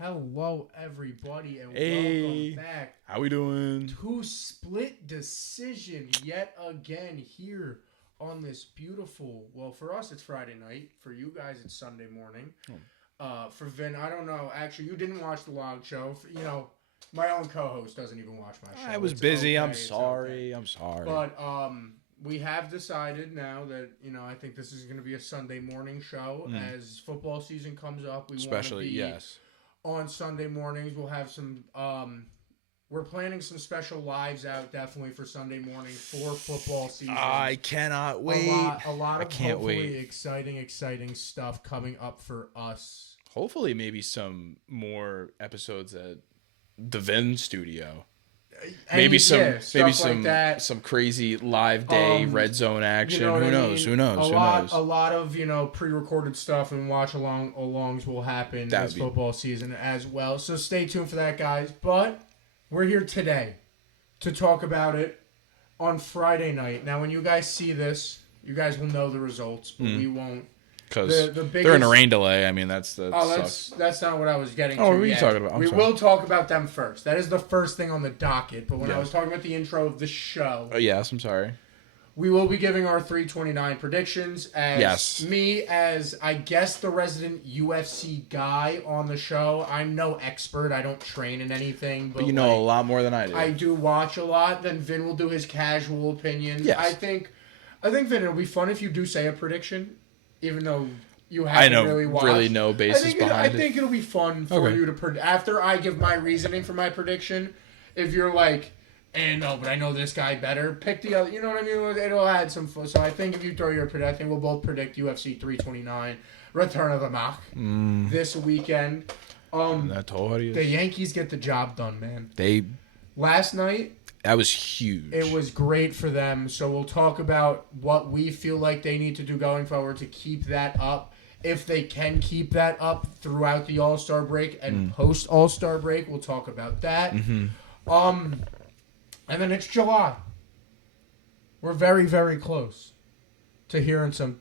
Hello, everybody, and Hey, welcome back how we doing? to Split Decision yet again here on this beautiful. Well, for us, it's Friday night. For you guys, it's Sunday morning. For Vin, I don't know. Actually, you didn't watch the log show. My own co-host doesn't even watch my show. I was It's busy. okay, I'm it's sorry. okay. I'm sorry. But we have decided now that I think this is going to be a Sunday morning show as football season comes up. We want to Especially, be yes. on Sunday mornings. We'll have some. We're planning some special lives out definitely for Sunday morning for football season. I cannot wait. A lot I of can't hopefully wait. exciting stuff coming up for us. Hopefully, maybe some more episodes at the Vin studio. Maybe stuff like that. some crazy live day red zone action. You know Who what I knows? mean? Who knows? A lot of pre-recorded stuff and watch-alongs will happen this football season as well. So stay tuned for that, guys. But we're here today to talk about it on Friday night. Now, when you guys see this, you guys will know the results, but we won't. Because they're in a rain delay. I mean, that's not what I was getting to. Oh, what are you talking about? We will talk about them first. That is the first thing on the docket. But when I Yes. was talking about the intro of the show, yes, I'm sorry. we will be giving our 329 predictions as me as I guess the resident UFC guy on the show. I'm no expert. I don't train in anything, but you know a lot more than I do. I do watch a lot. Then Vin will do his casual opinions. Yes. I think Vin, it'll be fun if you do say a prediction. Even though you haven't really watched. Really no basis behind I think it'll be fun for Okay. you to after I give my reasoning for my prediction. If you're like, no, but I know this guy better. Pick the other. You know what I mean? It'll add some fun. So I think if you throw your prediction, I think we'll both predict UFC 329, Return of the Mac this weekend. The Yankees get the job done, man. Last night. That was huge. It was great for them. So we'll talk about what we feel like they need to do going forward to keep that up. If they can keep that up throughout the All-Star break and post All-Star break, we'll talk about that. And then it's July. We're very, very close to hearing some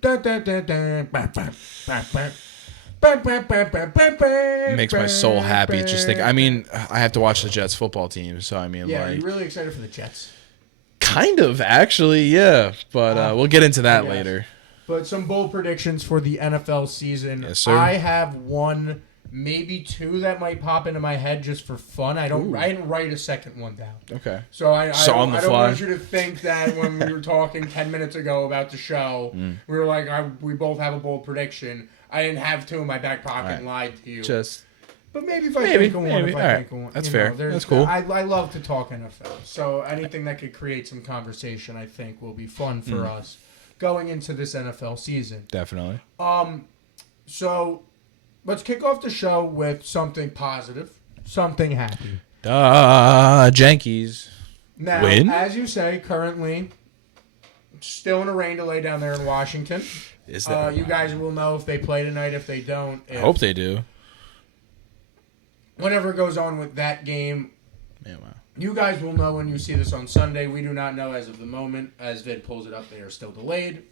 makes my soul happy. Just think. I mean, I have to watch the Jets football team, so I mean, yeah, you're really excited for the Jets. Kind of, actually, yeah. But we'll get into that later. But some bold predictions for the NFL season. Yes, sir. I have one, maybe two that might pop into my head just for fun. I didn't write a second one down. Okay. So I don't fly. want you to think that when we were talking 10 minutes ago about the show, we were like, we both have a bold prediction. I didn't have two in my back pocket and lied to you. But maybe if I think of one, think of one. That's fair. That's cool. I love to talk NFL. So anything that could create some conversation, I think, will be fun for us going into this NFL season. Definitely. So let's kick off the show with something positive, something happy. Yankees. Now, win? As you say, currently still in a rain delay down there in Washington. Is that you guys will know if they play tonight, if they don't. I hope they do. Whatever goes on with that game, Yeah, wow. you guys will know when you see this on Sunday. We do not know as of the moment. As Vid pulls it up, they are still delayed.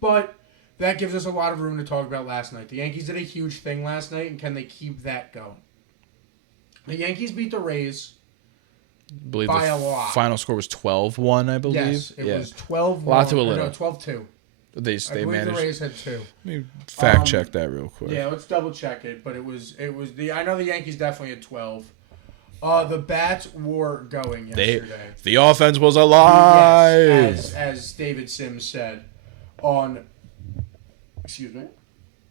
But that gives us a lot of room to talk about last night. The Yankees did a huge thing last night, and can they keep that going? The Yankees beat the Rays by a lot. Final score was 12-1, I believe. Yes, it was 12-1. A lot to a little. No, 12-2. They I managed. believe the Rays had two. Let me fact check that real quick. Yeah, let's double check it. But it was I know the Yankees definitely had 12. The bats were going yesterday. The offense was alive. Yes, as David Sims said on. Excuse me, a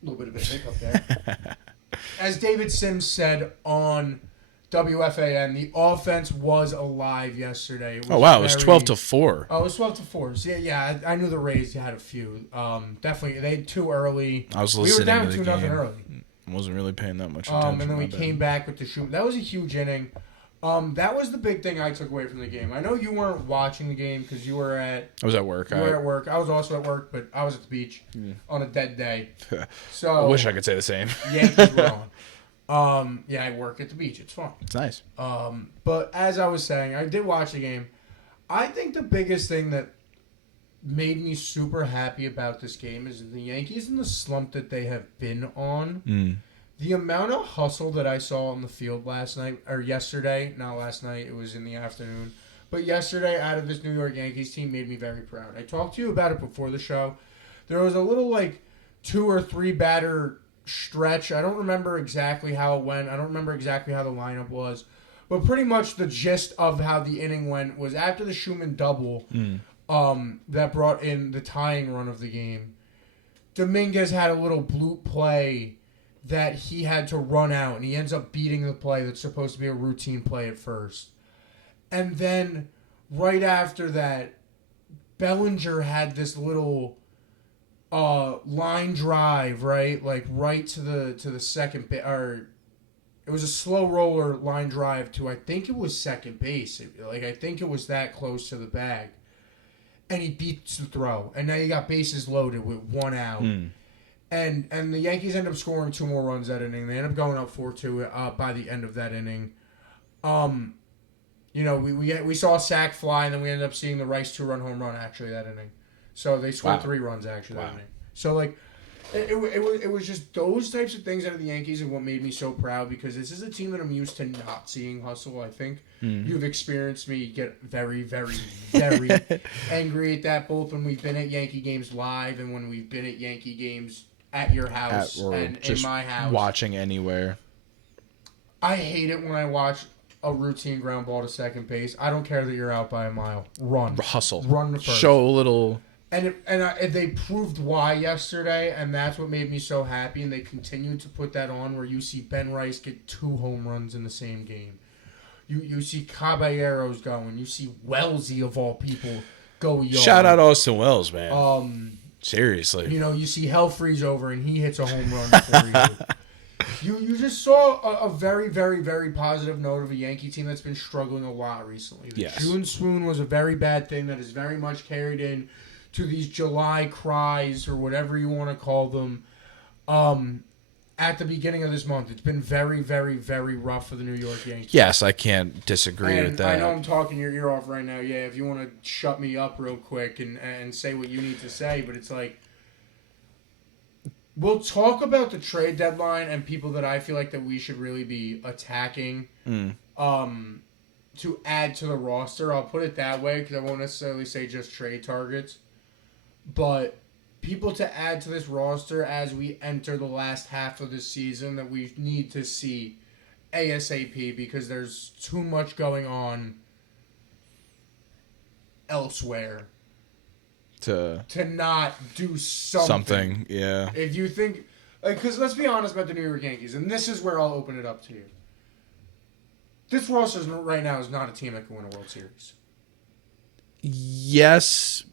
little bit of a hiccup there. As David Sims said on WFAN, the offense was alive yesterday. It was 12-4. Oh, it was 12-4. So yeah, I knew the Rays had a few. Definitely, they had two early. I was listening. We were down to the 2-0 game. early. I wasn't really paying that much attention. And then we came back with the shoot. That was a huge inning. That was the big thing I took away from the game. I know you weren't watching the game because you were at. I was at work. You were at work. I was also at work, but I was at the beach on a dead day. So I wish I could say the same. Yankees were on. Yeah, I work at the beach. It's fun. It's nice. But as I was saying, I did watch the game. I think the biggest thing that made me super happy about this game is the Yankees in the slump that they have been on. The amount of hustle that I saw on the field yesterday, not last night, it was in the afternoon, but yesterday out of this New York Yankees team made me very proud. I talked to you about it before the show. There was a little 2 or 3 batter stretch. I don't remember exactly how it went. I don't remember exactly how the lineup was. But pretty much the gist of how the inning went was after the Schumann double that brought in the tying run of the game, Dominguez had a little bloop play that he had to run out, and he ends up beating the play that's supposed to be a routine play at first. And then right after that, Bellinger had this little line drive, right? Right to the second base, or it was a slow roller line drive to, I think it was second base. I think it was that close to the bag. And he beats the throw. And now you got bases loaded with 1 out. And the Yankees end up scoring 2 more runs that inning. They end up going up 4-2 by the end of that inning. We saw a sac fly, and then we ended up seeing the Rice 2-run home run actually that inning. So they scored 3 runs actually that inning. So it was just those types of things out of the Yankees and what made me so proud, because this is a team that I'm used to not seeing hustle. I think you've experienced me get very, very, very angry at that, both when we've been at Yankee games live and when we've been at Yankee games at your house and in my house. Watching anywhere. I hate it when I watch a routine ground ball to second base. I don't care that you're out by a mile. Run. Hustle. Run to first. Show a little... And they proved why yesterday, and that's what made me so happy. And they continued to put that on, where you see Ben Rice get 2 home runs in the same game. You see Caballeros going. You see Wellesley, of all people, go yard. Shout out Austin Wells, man. Seriously. You see Hell freeze over, and he hits a home run for you. You just saw a very, very, very positive note of a Yankee team that's been struggling a lot recently. The June swoon was a very bad thing that is very much carried in to these July cries, or whatever you want to call them, at the beginning of this month. It's been very, very, very rough for the New York Yankees. Yes, I can't disagree with that. I know I'm talking your ear off right now. Yeah, if you want to shut me up real quick and say what you need to say, but it's we'll talk about the trade deadline and people that I feel like that we should really be attacking to add to the roster. I'll put it that way, because I won't necessarily say just trade targets. But people to add to this roster as we enter the last half of the season that we need to see ASAP, because there's too much going on elsewhere to not do something. Yeah. If you think... because let's be honest about the New York Yankees, and this is where I'll open it up to you. This roster right now is not a team that can win a World Series. Yes,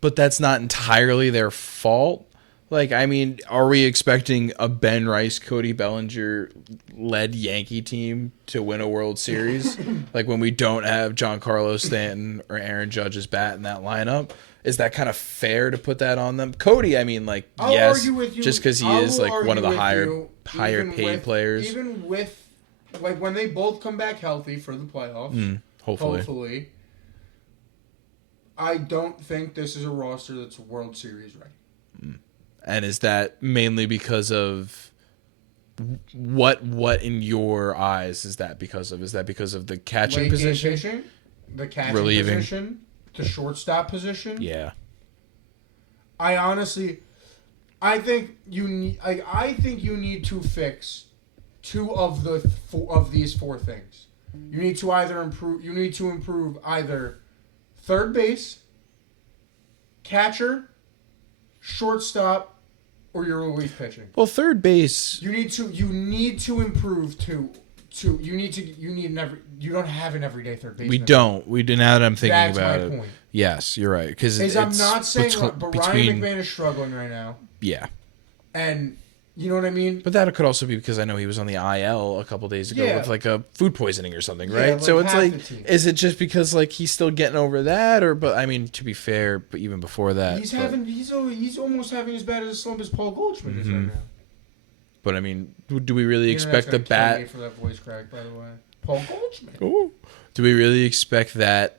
but that's not entirely their fault. Are we expecting a Ben Rice, Cody Bellinger led Yankee team to win a World Series? When we don't have Giancarlo Stanton or Aaron Judge's bat in that lineup? Is that kind of fair to put that on them? Cody, yes, just because he is one of the higher paid players. Even with when they both come back healthy for the playoffs, hopefully. I don't think this is a roster that's World Series ready. And is that mainly because of what in your eyes is that because of? Is that because of the catching position? The catching position, the shortstop position? Yeah. I think you need to fix 2 of these 4 things. You need to improve either third base, catcher, shortstop, or your relief pitching. Well, third base. You need to improve you don't have an everyday third baseman. We don't. Now that I'm thinking That's about my it. point. Yes, you're right. Because I'm not saying, but Ryan McMahon is struggling right now. Yeah. And you know what I mean? But that could also be because I know he was on the IL a couple days ago with a food poisoning or something, right? Yeah, so it's is it just because he's still getting over that, or to be fair, but even before that, he's almost having as bad as a slump as Paul Goldschmidt is right now. But do we really expect the bat for that voice crack, by the way? Paul Goldschmidt. Ooh. Do we really expect that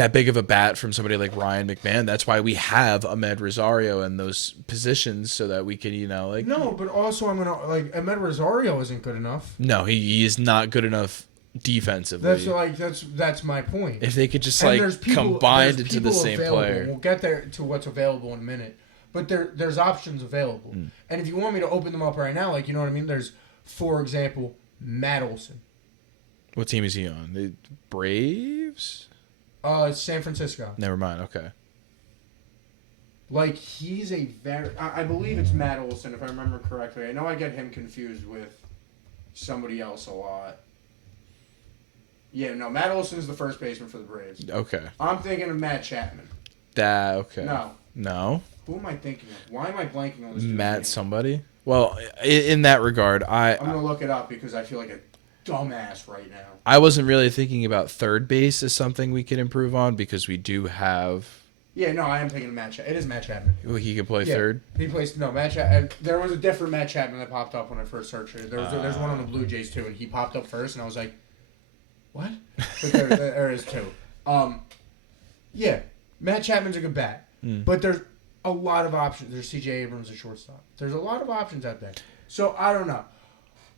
that big of a bat from somebody like Ryan McMahon. That's why we have Ahmed Rosario in those positions so that we can, No, but also I'm gonna Ahmed Rosario isn't good enough. No, he is not good enough defensively. That's my point. If they could just combine into the same player. We'll get there to what's available in a minute. But there's options available. And if you want me to open them up right now, you know what I mean? There's, for example, Matt Olson. What team is he on? The Braves? San Francisco. Never mind. Okay. He's a very... I believe it's Matt Olson, if I remember correctly. I know I get him confused with somebody else a lot. Yeah, no, Matt Olson is the first baseman for the Braves. Okay. I'm thinking of Matt Chapman. Okay. No. Who am I thinking of? Why am I blanking on this? Matt somebody? Well, in that regard, I'm going to look it up because I feel like a dumbass right now. I wasn't really thinking about third base as something we could improve on because we do have... Yeah, no, I am thinking of Matt Chapman. It is Matt Chapman. He can play third? He plays... No, Matt Chapman... There was a different Matt Chapman that popped up when I first searched it. There's one on the Blue Jays, too, and he popped up first, and I was like, what? But there is two. Yeah, Matt Chapman's a good bat. But there's a lot of options. There's C.J. Abrams at shortstop. There's a lot of options out there. So, I don't know.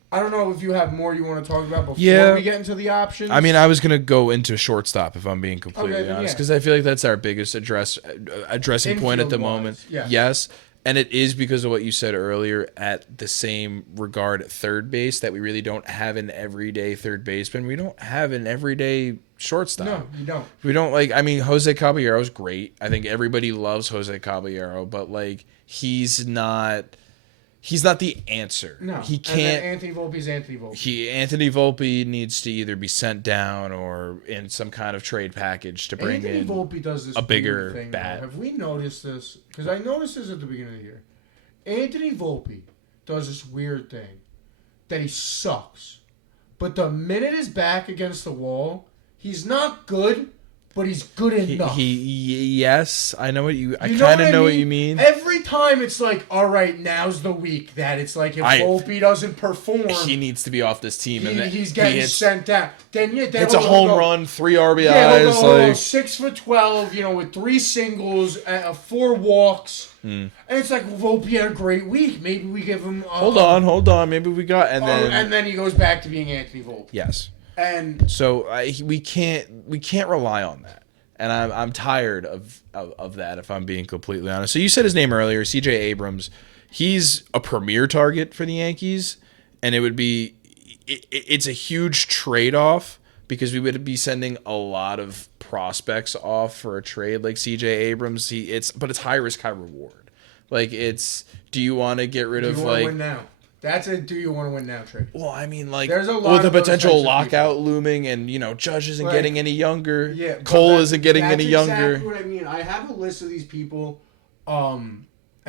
I don't know if you have more you want to talk about before we get into the options. I mean, I was going to go into shortstop if I'm being completely honest, because I feel like that's our biggest addressing point at the moment. Yeah. Yes, and it is because of what you said earlier at the same regard at third base, that we really don't have an everyday third baseman. We don't have an everyday shortstop. No, you don't. We don't Jose Caballero's great. I think everybody loves Jose Caballero, but he's not the answer. No, he can't. And Anthony Volpe's Anthony Volpe. Anthony Volpe needs to either be sent down or in some kind of trade package to bring Anthony in Volpe does this a bigger thing, bat. Have we noticed this? Because I noticed this at the beginning of the year. Anthony Volpe does this weird thing that he sucks, but the minute his back against the wall, he's not good. But he's good enough. Yes, I know what I kind of know what you mean. Every time it's all right, now's the week that it's if Volpe doesn't perform, he needs to be off this team, and he's getting sent down. Then it's a home run, 3 RBIs, yeah, he'll go 6'12", with 3 singles, 4 walks, and it's Volpe had a great week. Maybe we give him. Hold on, maybe we got, and then he goes back to being Anthony Volpe. Yes. And so we can't rely on that, and I'm tired of that, if I'm being completely honest. So you said his name earlier, C.J. Abrams. He's a premier target for the Yankees, and it's a huge trade-off because we would be sending a lot of prospects off for a trade like C.J. Abrams. But it's high risk, high reward. Do you want to get rid of win now? That's a do you want to win now trade. Well, I mean, there's a lot with the of those potential types of lockout looming, and Judge isn't getting any younger. Yeah, Cole isn't getting any younger. That's exactly what I mean. I have a list of these people, and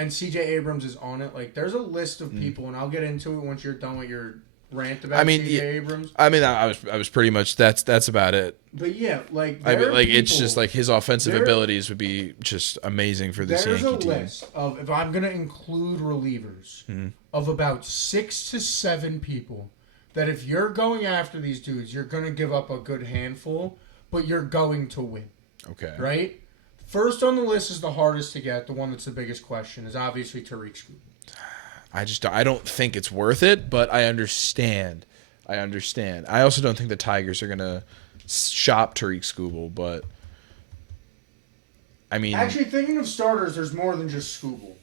C.J. Abrams is on it. There's a list of people, and I'll get into it once you're done with your rant about C.J. Abrams. I mean, I was pretty much that's about it. But yeah, it's just his offensive abilities would be just amazing for this Yankee team. There's a list of, if I'm gonna include relievers, of about 6 to 7 people that if you're going after these dudes, you're gonna give up a good handful, but you're going to win. Okay. Right? First on the list is the hardest to get. The one that's the biggest question is obviously Tariq Skubal. I don't think it's worth it, but I understand. I also don't think the Tigers are gonna shop Tariq Skubal, but I mean, actually thinking of starters, there's more than just Skubal.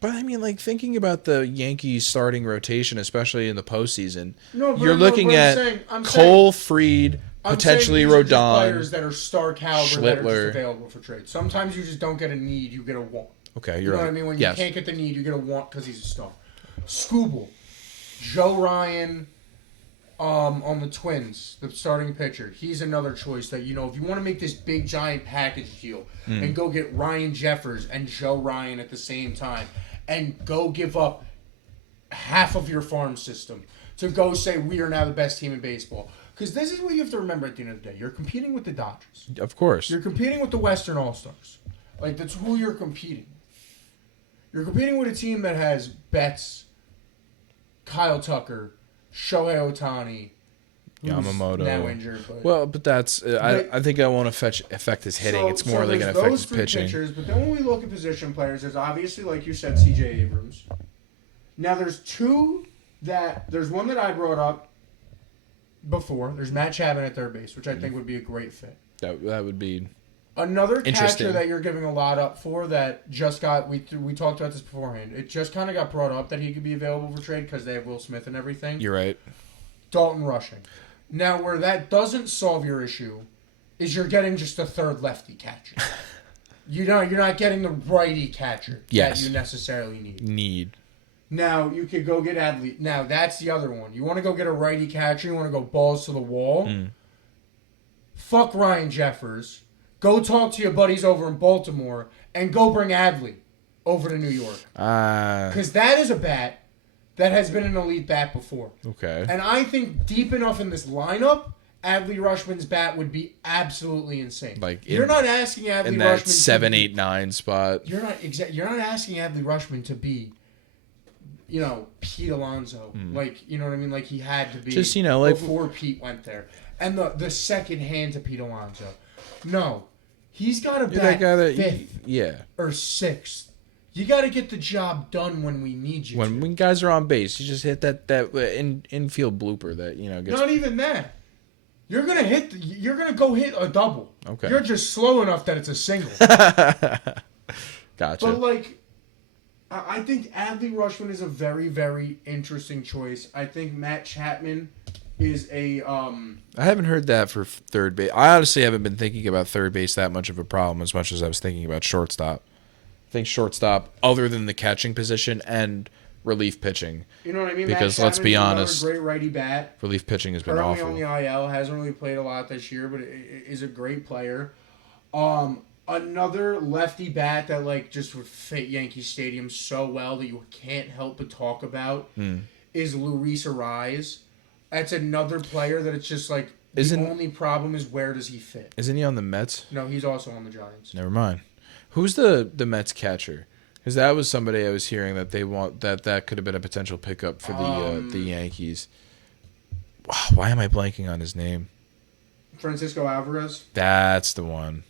But I mean, thinking about the Yankees starting rotation, especially in the postseason, you're looking at Cole, Fried, potentially Rodon, players that are star caliber that are just available for trade. Sometimes you just don't get a need, you get a want. Okay, you're right. You know what I mean? When you can't get the need, you get a want because he's a star. Skubal, Joe Ryan, on the Twins, the starting pitcher, he's another choice that, if you want to make this big giant package deal and go get Ryan Jeffers and Joe Ryan at the same time and go give up half of your farm system to go say we are now the best team in baseball. Because this is what you have to remember at the end of the day. You're competing with the Dodgers. Of course. You're competing with the Western All-Stars. That's who you're competing with. You're competing with a team that has Betts, Kyle Tucker, Shohei Ohtani, who's Yamamoto now injured. But well, but that's I think that won't affect his hitting. It's more like going to affect his pitching. Pitchers, but then when we look at position players, there's obviously, like you said, C.J. Abrams. Now there's there's one that I brought up before. There's Matt Chapman at third base, which I think would be a great fit. That would be another catcher that you're giving a lot up for that just got we talked about this beforehand. It just kind of got brought up that he could be available for trade because they have Will Smith and everything. You're right. Dalton Rushing. Now, where that doesn't solve your issue is you're getting just a third lefty catcher. You're not getting the righty catcher that you necessarily need. Now, you could go get Adley. Now, that's the other one. You want to go get a righty catcher. You want to go balls to the wall. Fuck Ryan Jeffers. Go talk to your buddies over in Baltimore and go bring Adley over to New York. Because that is a bat that has been an elite bat before. Okay. And I think deep enough in this lineup, Adley Rutschman's bat would be absolutely insane. You're not asking Adley Rutschman in that 7, 8, 9 spot. You're not asking Adley Rutschman to be, Pete Alonso. You know what I mean? Like he had to be just before Pete went there. And the second hand to Pete Alonso. No. He's got to bat fifth or sixth. You got to get the job done when we need you. When guys are on base, you just hit that infield blooper that gets. Not even that. You're gonna go hit a double. Okay. You're just slow enough that it's a single. Gotcha. But I think Adley Rutschman is a very, very interesting choice. I think Matt Chapman is a. I haven't heard that for third base. I honestly haven't been thinking about third base that much of a problem as much as I was thinking about shortstop. I think shortstop, other than the catching position and relief pitching. You know what I mean? Because let's be honest, great righty bat. Relief pitching has been awful. On the IL, hasn't really played a lot this year, but is a great player. Another lefty bat that just would fit Yankee Stadium so well that you can't help but talk about is Luis Ariz. That's another player that it's just the only problem is where does he fit? Isn't he on the Mets? No, he's also on the Giants. Never mind. Who's the Mets catcher? Because that was somebody I was hearing that they want that could have been a potential pickup for the Yankees. Why am I blanking on his name? Francisco Alvarez. That's the one.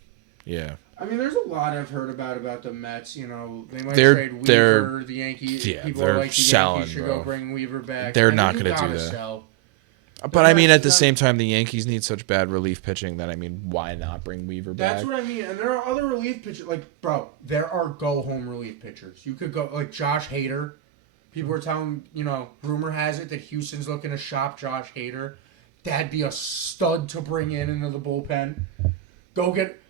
Yeah. I mean, there's a lot I've heard about the Mets. They might trade Weaver. The Yankees. Yeah, people they're are like the selling, Yankees should go bring Weaver back. They're not going to do that. Sell. But I mean, at the same time, the Yankees need such bad relief pitching that why not bring Weaver back? That's what I mean. And there are other relief pitchers. There are go-home relief pitchers. You could go, Josh Hader. People are telling, rumor has it that Houston's looking to shop Josh Hader. That'd be a stud to bring into the bullpen. Go get...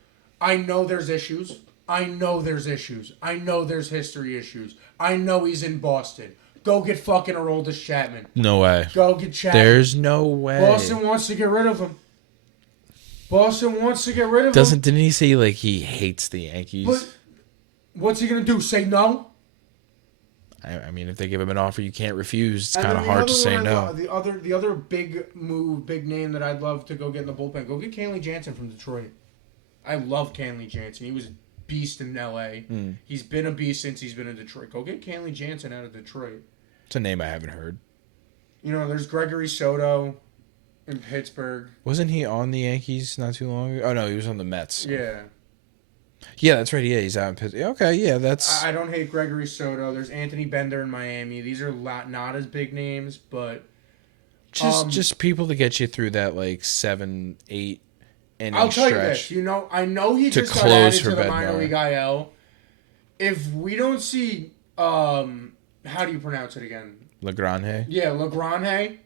I know there's issues. I know there's history issues. I know he's in Boston. Go get fucking Aroldis Chapman. No way. Go get Chapman. There's no way. Boston wants to get rid of him. Didn't he say he hates the Yankees? But what's he gonna do? Say no? I mean, if they give him an offer you can't refuse, it's kind of hard to say no. The other big name that I'd love to go get in the bullpen. Go get Kenley Jansen from Detroit. I love Kenley Jansen. He was a beast in L.A. He's been a beast since he's been in Detroit. Go get Kenley Jansen out of Detroit. It's a name I haven't heard. There's Gregory Soto in Pittsburgh. Wasn't he on the Yankees not too long ago? Oh, no, he was on the Mets. Yeah. Yeah, that's right. Yeah, he's out in Pittsburgh. Okay, yeah, that's... I don't hate Gregory Soto. There's Anthony Bender in Miami. These are not as big names, but... Just people to get you through that, 7, 8 inning I'll tell stretch. you this. I know he just got added to the minor league IL. If we don't see... how do you pronounce it again? Legrande? Yeah, Legrande.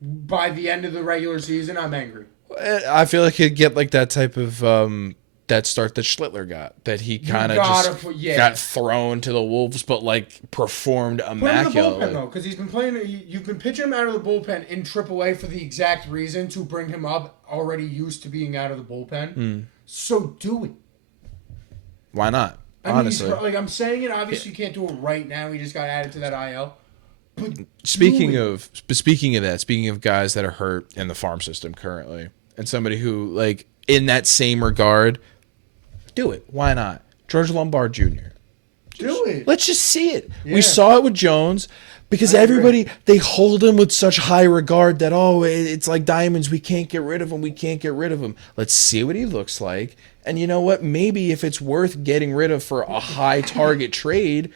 By the end of the regular season, I'm angry. I feel like he'd get that type of that start that Schlittler got. That he kind of just got thrown to the wolves, but performed immaculately. Put him in the bullpen though, because he's been playing. You've been pitching him out of the bullpen in AAA for the exact reason to bring him up. Already used to being out of the bullpen, so do it. Why not? Honestly, I'm saying it. Obviously, you can't do it right now. He just got added to that IL. But speaking of that, speaking of guys that are hurt in the farm system currently, and somebody who in that same regard, do it. Why not? George Lombard Jr. Do it. Let's just see it. Yeah. We saw it with Jones. Because everybody, they hold him with such high regard that, it's like diamonds. We can't get rid of him. We can't get rid of him. Let's see what he looks like. And you know what? Maybe if it's worth getting rid of for a high target trade,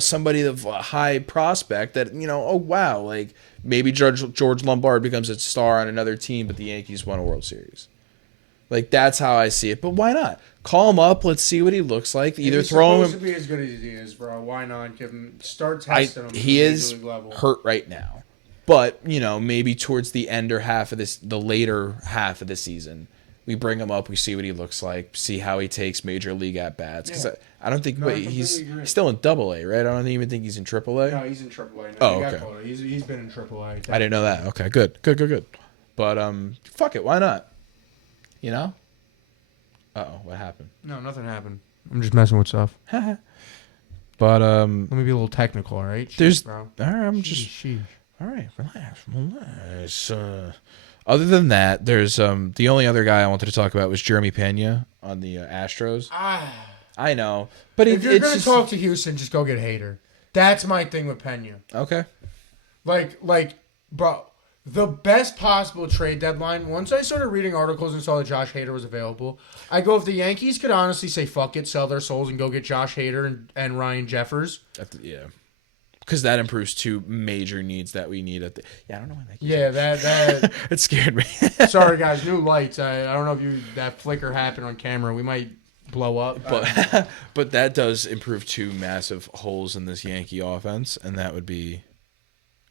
somebody of a high prospect that, oh, wow, like maybe George Lombard becomes a star on another team, but the Yankees won a World Series. Like, that's how I see it. But why not? Call him up. Let's see what he looks like. Either throw him. He's supposed to be as good as he is, bro. Why not give him start testing him? He is hurt right now, but maybe towards the the later half of the season, we bring him up. We see what he looks like. See how he takes major league at bats. Because I don't think he's still in AA, right? I don't even think he's in AAA. No, he's in AAA. No, oh, okay. He's been in AAA. I didn't know that. Okay, good. But fuck it. Why not? Uh-oh, what happened? No, nothing happened. I'm just messing with stuff. But let me be a little technical, all right? Bro. All right, all right, relax. Other than that, there's the only other guy I wanted to talk about was Jeremy Pena on the Astros. I know, but if you're gonna talk to Houston, just go get Hader. That's my thing with Pena. Okay. Like, bro. The best possible trade deadline, once I started reading articles and saw that Josh Hader was available, I go, if the Yankees could honestly say, fuck it, sell their souls and go get Josh Hader and Ryan Jeffers. Yeah. Because that improves two major needs that we need at the... Yeah, I don't know why that... Yeah, that... It scared me. Sorry, guys. New lights. I don't know if that flicker happened on camera. We might blow up. But that does improve two massive holes in this Yankee offense, and that would be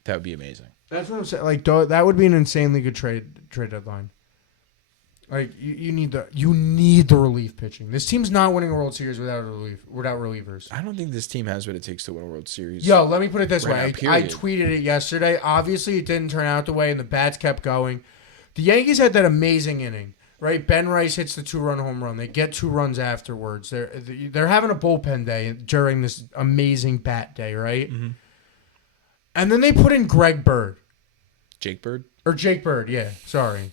amazing. That's what I'm saying. Like, that would be an insanely good trade deadline. Like, you need the relief pitching. This team's not winning a World Series without relievers. I don't think this team has what it takes to win a World Series. Yo, let me put it this way. I tweeted it yesterday. Obviously, it didn't turn out the way, and the bats kept going. The Yankees had that amazing inning, right? Ben Rice hits the 2-run home run. They get 2 runs afterwards. They're having a bullpen day during this amazing bat day, right? Mm-hmm. And then they put in Greg Bird. Jake Bird? Or Jake Bird, yeah. Sorry.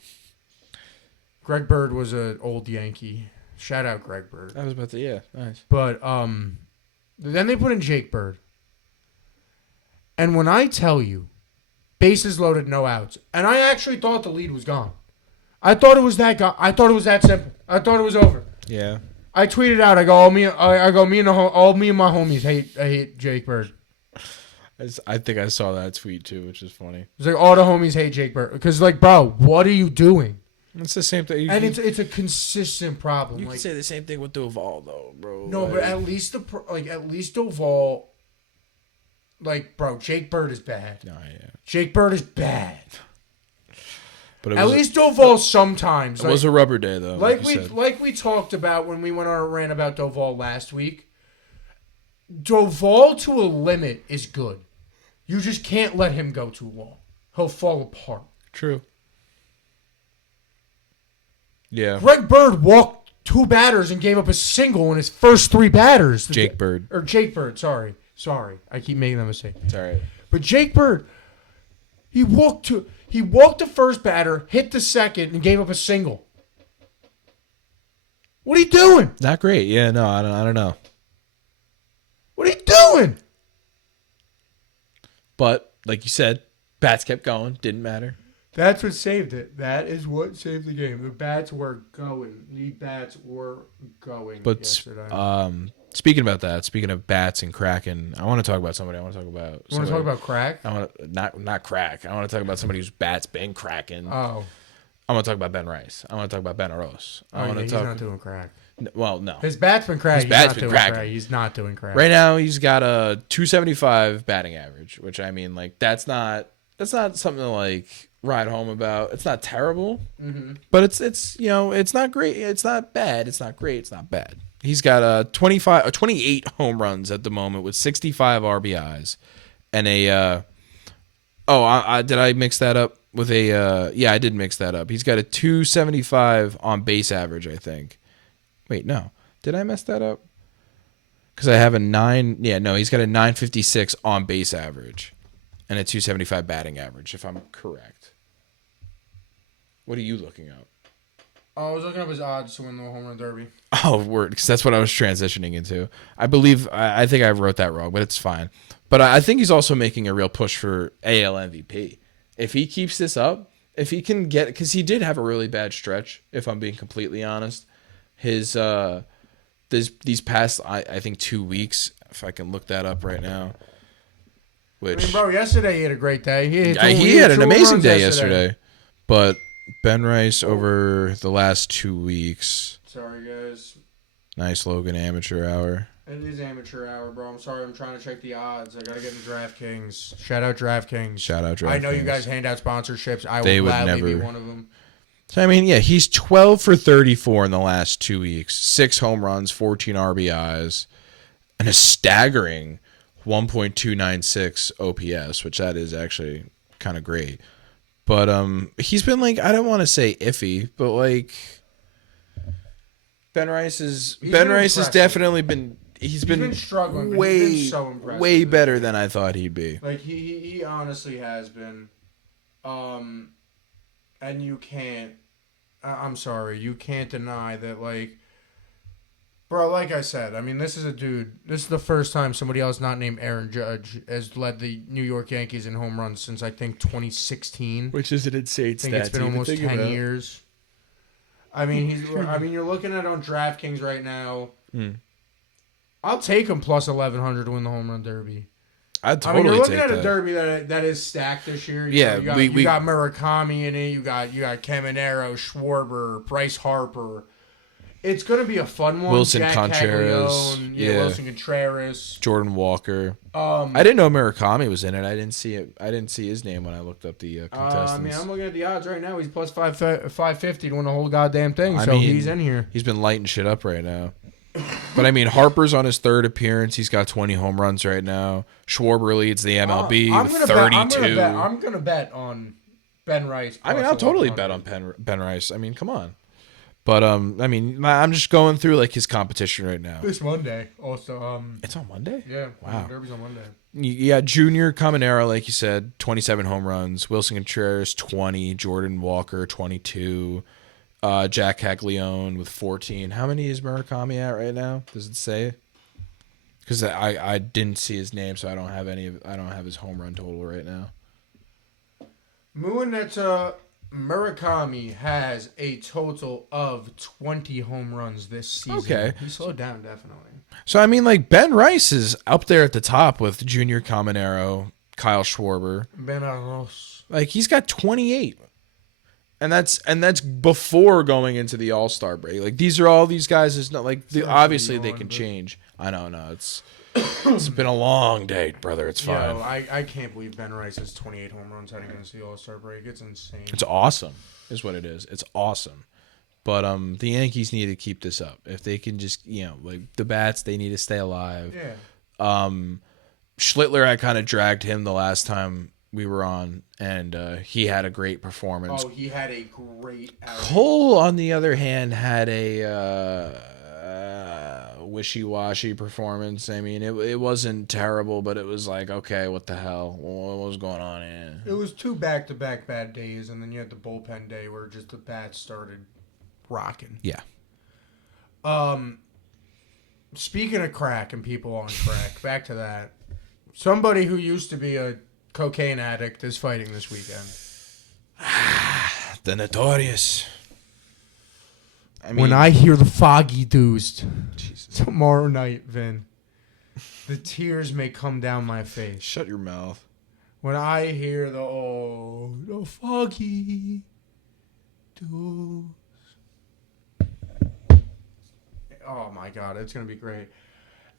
Greg Bird was an old Yankee. Shout out Greg Bird. I was about to, yeah, nice. But then they put in Jake Bird. And when I tell you, bases loaded, no outs, and I actually thought the lead was gone. I thought it was that simple. I thought it was over. Yeah. I tweeted out, I go, me and my homies hate Jake Bird. I think I saw that tweet too, which is funny. It's like all the homies hate Jake Bird because, like, bro, what are you doing? It's the same thing, and it's a consistent problem. You can say the same thing with Doval, though, bro. No, but at least Doval, like, bro, Jake Bird is bad. No, yeah. Jake Bird is bad. But at least Doval sometimes. It was a rubber day, though. Like we talked about when we went on a rant about Doval last week. Doval to a limit is good. You just can't let him go too long. He'll fall apart. True. Yeah. Greg Bird walked 2 batters and gave up a single in his first 3 batters. Jake Bird. Or Jake Bird, sorry. I keep making that mistake. It's all right. But Jake Bird, he walked the first batter, hit the second, and gave up a single. What are you doing? Not great. Yeah, no, I don't know. What are you doing? But, like you said, bats kept going. Didn't matter. That's what saved it. That is what saved the game. The bats were going. But yesterday. Speaking of bats and cracking, I want to talk about somebody. I want to talk about. You want to talk about crack? I want to, not crack. I want to talk about somebody whose bat's been cracking. Oh. I want to talk about Ben Rice. I want to talk about Ben Aros. He's not doing crack. Well, no. His bat's been cracking. He's not doing crack. Right now, he's got a 275 batting average, which, I mean, like, that's not something to, like, ride home about. It's not terrible, but it's not great. It's not bad. It's not great. It's not bad. He's got 28 home runs at the moment with 65 RBIs and a did I mix that up with a yeah, I did mix that up. He's got a 275 on base average, I think. Wait, no. Did I mess that up? Cuz I have a 9. Yeah, no, he's got a 956 on base average and a 275 batting average, if I'm correct. What are you looking up? I was looking up his odds to win the home run derby. Oh, word, because that's what I was transitioning into. I think I wrote that wrong, but it's fine. But I think he's also making a real push for AL MVP. If he keeps this up, if he can get, because he did have a really bad stretch, if I'm being completely honest. His these past I think 2 weeks, if I can look that up right now. Which, I mean, bro, yesterday he had a great day. He had an amazing day yesterday. But Ben Rice over the last 2 weeks. Sorry, guys. Nice Logan amateur hour. It is amateur hour, bro. I'm sorry. I'm trying to check the odds. I got to get into DraftKings. Shout out DraftKings. I know you guys hand out sponsorships. I will gladly be one of them. So, I mean, yeah, he's 12 for 34 in the last 2 weeks. 6 home runs, 14 RBIs, and a staggering 1.296 OPS, which that is actually kind of great. But he's been like, I don't want to say iffy, but like Ben Rice has definitely been he's been struggling, way better than I thought he'd be. Like he honestly has been. And you can't I'm sorry, you can't deny that, like, bro, like I said, I mean, this is the first time somebody else not named Aaron Judge has led the New York Yankees in home runs since, I think, 2016. Which is an insane stat. I think it's been almost 10 years. I mean, you're looking at it on DraftKings right now. I'll take him plus 1,100 to win the home run derby. You're looking at a derby that is stacked this year. You got Murakami in it. You got Caminero, Schwarber, Bryce Harper. It's going to be a fun one. Wilson Contreras. Wilson Contreras. Jordan Walker. I didn't know Murakami was in it. I didn't see it. I didn't see his name when I looked up the contestants. I'm looking at the odds right now. He's plus 550 to win the whole goddamn thing. He's in here. He's been lighting shit up right now. But I mean, Harper's on his third appearance. He's got 20 home runs right now. Schwarber leads the MLB with 32. I'm gonna bet on Ben Rice. I mean, I'll totally bet on Ben Rice. I mean, come on. But I mean, I'm just going through like his competition right now. This Monday, also. It's on Monday. Yeah. Wow. Derby's on Monday. You got Junior Caminero, like you said, 27 home runs. Wilson Contreras 20. Jordan Walker 22. Jack Caglione with 14. How many is Murakami at right now? Does it say? Because I didn't see his name, so I don't have his home run total right now. Muaneta Murakami has a total of 20 home runs this season. Okay. He slowed down, definitely. So, I mean, like, Ben Rice is up there at the top with Junior Caminero, Kyle Schwarber. Ben Arroz. Like, he's got 28. And that's before going into the All-Star break. Like, these are all these guys. It's not like obviously they can change. I know, it's been a long day, brother. It's fine. I can't believe Ben Rice has 28 home runs heading into the All-Star break. It's insane. It's awesome, is what it is. It's awesome. But the Yankees need to keep this up. If they can just, like the bats, they need to stay alive. Yeah. Schlittler, I kind of dragged him the last time we were on, and he had a great performance. Oh, he had a great outing. Cole, on the other hand, had a wishy-washy performance. I mean, it wasn't terrible, but it was like, okay, what the hell? What was going on here? It was 2 back-to-back bad days, and then you had the bullpen day where just the bats started rocking. Yeah. Speaking of crack and people on crack, back to that. Somebody who used to be a cocaine addict is fighting this weekend. The Notorious. I mean, when I hear the Foggy Deuced tomorrow night, Vin, the tears may come down my face. Shut your mouth. When I hear the Foggy Deuced. Oh my God, it's gonna be great.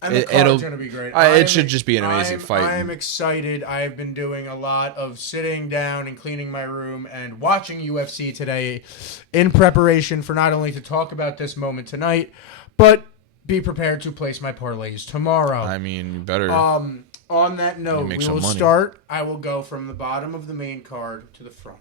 And the card's going to be great. It should just be an amazing fight. I am excited. I have been doing a lot of sitting down and cleaning my room and watching UFC today in preparation for not only to talk about this moment tonight, but be prepared to place my parlays tomorrow. I mean, you better. On that note, we will start. I will go from the bottom of the main card to the front.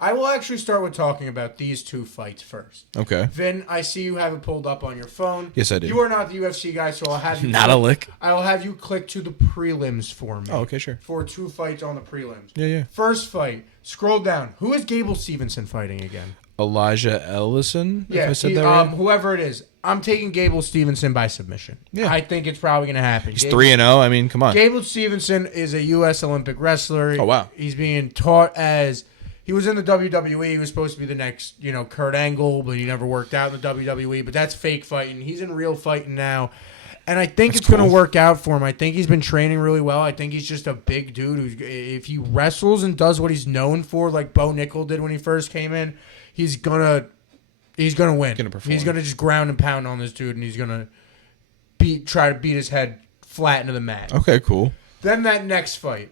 I will actually start with talking about these 2 fights first. Okay. Vin, I see you have it pulled up on your phone. Yes, I do. You are not the UFC guy, so I'll have you... Not a lick. I will have you click to the prelims for me. Oh, okay, sure. For 2 fights on the prelims. Yeah. First fight, scroll down. Who is Gable Stevenson fighting again? Elijah Ellison. Yeah, if I said that right. whoever it is, I'm taking Gable Stevenson by submission. Yeah. I think it's probably going to happen. He's 3-0. I mean, come on. Gable Stevenson is a U.S. Olympic wrestler. Oh, wow. He's being taught as he was in the WWE. He was supposed to be the next, Kurt Angle, but he never worked out in the WWE. But that's fake fighting. He's in real fighting now. And I think it's going to work out for him. I think he's been training really well. I think he's just a big dude who's, if he wrestles and does what he's known for, like Bo Nickel did when he first came in, he's gonna win. He's gonna perform. He's gonna just ground and pound on this dude, and he's gonna try to beat his head flat into the mat. Okay, cool. Then that next fight,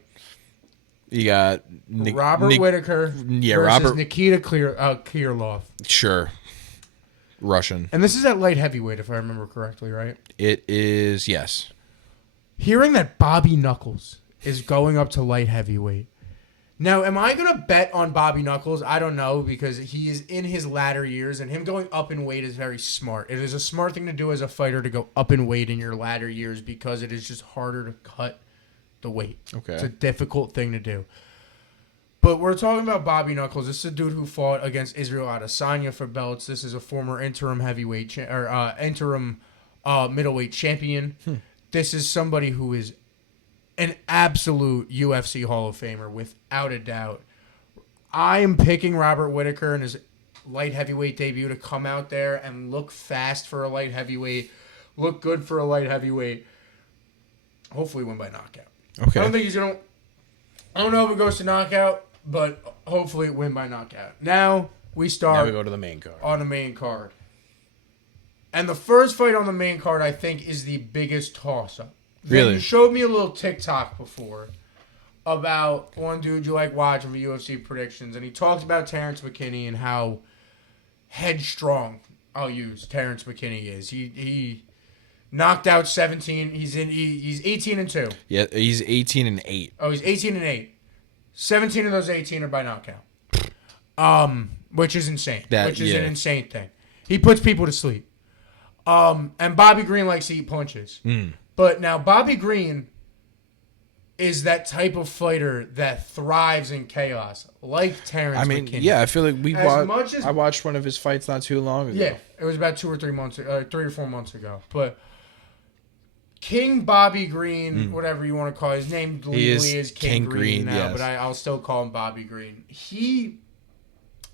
you got Robert Whittaker versus Nikita Krylov. Sure. Russian. And this is at light heavyweight, if I remember correctly, right? It is, yes. Hearing that Bobby Knuckles is going up to light heavyweight. Now, am I going to bet on Bobby Knuckles? I don't know, because he is in his latter years, and him going up in weight is very smart. It is a smart thing to do as a fighter to go up in weight in your latter years, because it is just harder to cut the weight. Okay. It's a difficult thing to do. But we're talking about Bobby Knuckles. This is a dude who fought against Israel Adesanya for belts. This is a former interim heavyweight interim middleweight champion. This is somebody who is an absolute UFC Hall of Famer, without a doubt. I am picking Robert Whittaker in his light heavyweight debut to come out there and look fast for a light heavyweight, look good for a light heavyweight, hopefully win by knockout. Okay. I don't think he's going to... I don't know if it goes to knockout, but hopefully it win by knockout. Now we go to the main card. On the main card. And the first fight on the main card, I think, is the biggest toss-up. Really? You showed me a little TikTok before about one dude you like watching for UFC predictions, and he talked about Terrence McKinney and how headstrong, I'll use, Terrence McKinney is. He knocked out 17. He's 18-2. Yeah, he's 18-8. Oh, he's 18-8. 17 of those 18 are by knockout. Which is insane. Which is an insane thing. He puts people to sleep. And Bobby Green likes to eat punches. But now Bobby Green is that type of fighter that thrives in chaos, like Terrence McKinney. Yeah, I feel like I watched one of his fights not too long ago. Yeah, it was about 3 or 4 months ago. But King Bobby Green, whatever you want to call it, his name legally is King Green now, yes. But I'll still call him Bobby Green. He,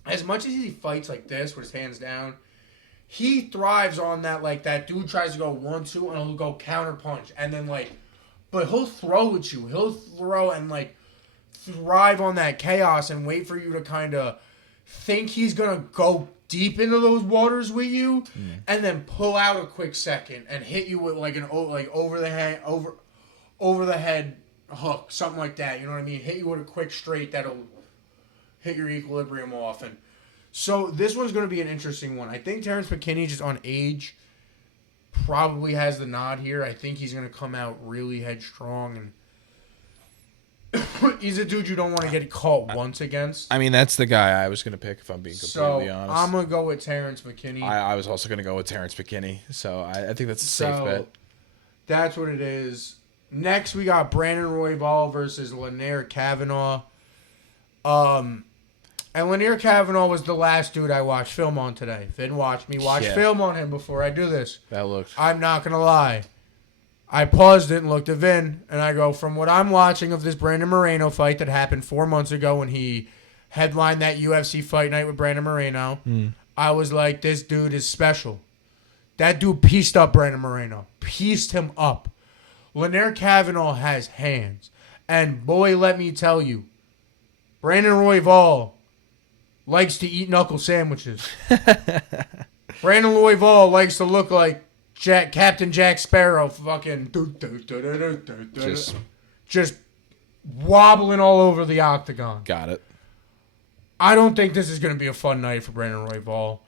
as much as he fights like this with his hands down, he thrives on that, like, that dude tries to go 1-2 and he'll go counter punch. And then, like, but he'll throw at you. He'll throw and, like, thrive on that chaos and wait for you to kind of think he's going to go deep into those waters with you and then pull out a quick second and hit you with, like, over the head hook, something like that. You know what I mean? Hit you with a quick straight that'll hit your equilibrium off. And so this one's going to be an interesting one. I think Terrence McKinney, just on age, probably has the nod here. I think he's going to come out really headstrong, and he's a dude you don't want to get caught once against. I mean, that's the guy I was going to pick, if I'm being completely honest. I'm going to go with Terrence McKinney. I was also going to go with Terrence McKinney, so I think that's a safe bet. That's what it is. Next, we got Brandon Royval versus Lanier Kavanaugh. And Lanier Kavanaugh was the last dude I watched film on today. Didn't watch me watch film on him before I do this. I'm not going to lie. I paused it and looked at Vin, and I go, from what I'm watching of this Brandon Moreno fight that happened 4 months ago when he headlined that UFC fight night with Brandon Moreno, I was like, this dude is special. That dude pieced up Brandon Moreno. Pieced him up. Lanier Kavanaugh has hands. And boy, let me tell you, Brandon Royval likes to eat knuckle sandwiches. Brandon Royval likes to look like Captain Jack Sparrow, fucking just wobbling all over the octagon. Got it. I don't think this is going to be a fun night for Brandon Royval.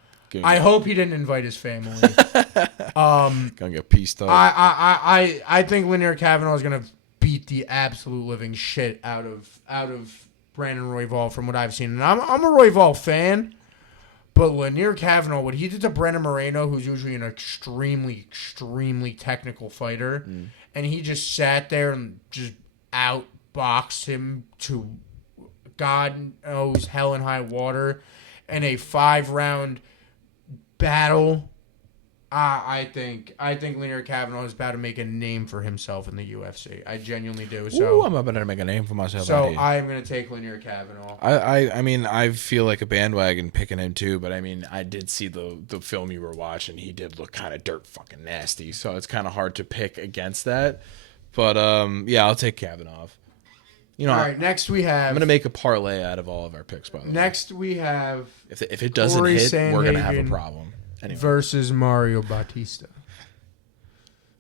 I hope he didn't invite his family. Gonna get pieced up. I think Lanier Kavanaugh is going to beat the absolute living shit out of Brandon Royval from what I've seen. And I'm a Royval fan, but Lanier Kavanaugh, what he did to Brandon Moreno, who's usually an extremely, extremely technical fighter, and he just sat there and just outboxed him to God knows hell and high water. in a 5-round battle, I think Leonard Kavanaugh is about to make a name for himself in the UFC. I genuinely do. So I'm about to make a name for myself. So I'm going to take Leonard Kavanaugh. I mean, I feel like a bandwagon picking him too, but I mean, I did see the film you were watching. He did look kind of dirt fucking nasty, so it's kind of hard to pick against that. But yeah, I'll take Kavanaugh. You know, all right, next we have... I'm going to make a parlay out of all of our picks, by the way. Next we have... If it doesn't Corey hit, we're going to have a Sandhagen problem. Anyway. Versus Mario Bautista.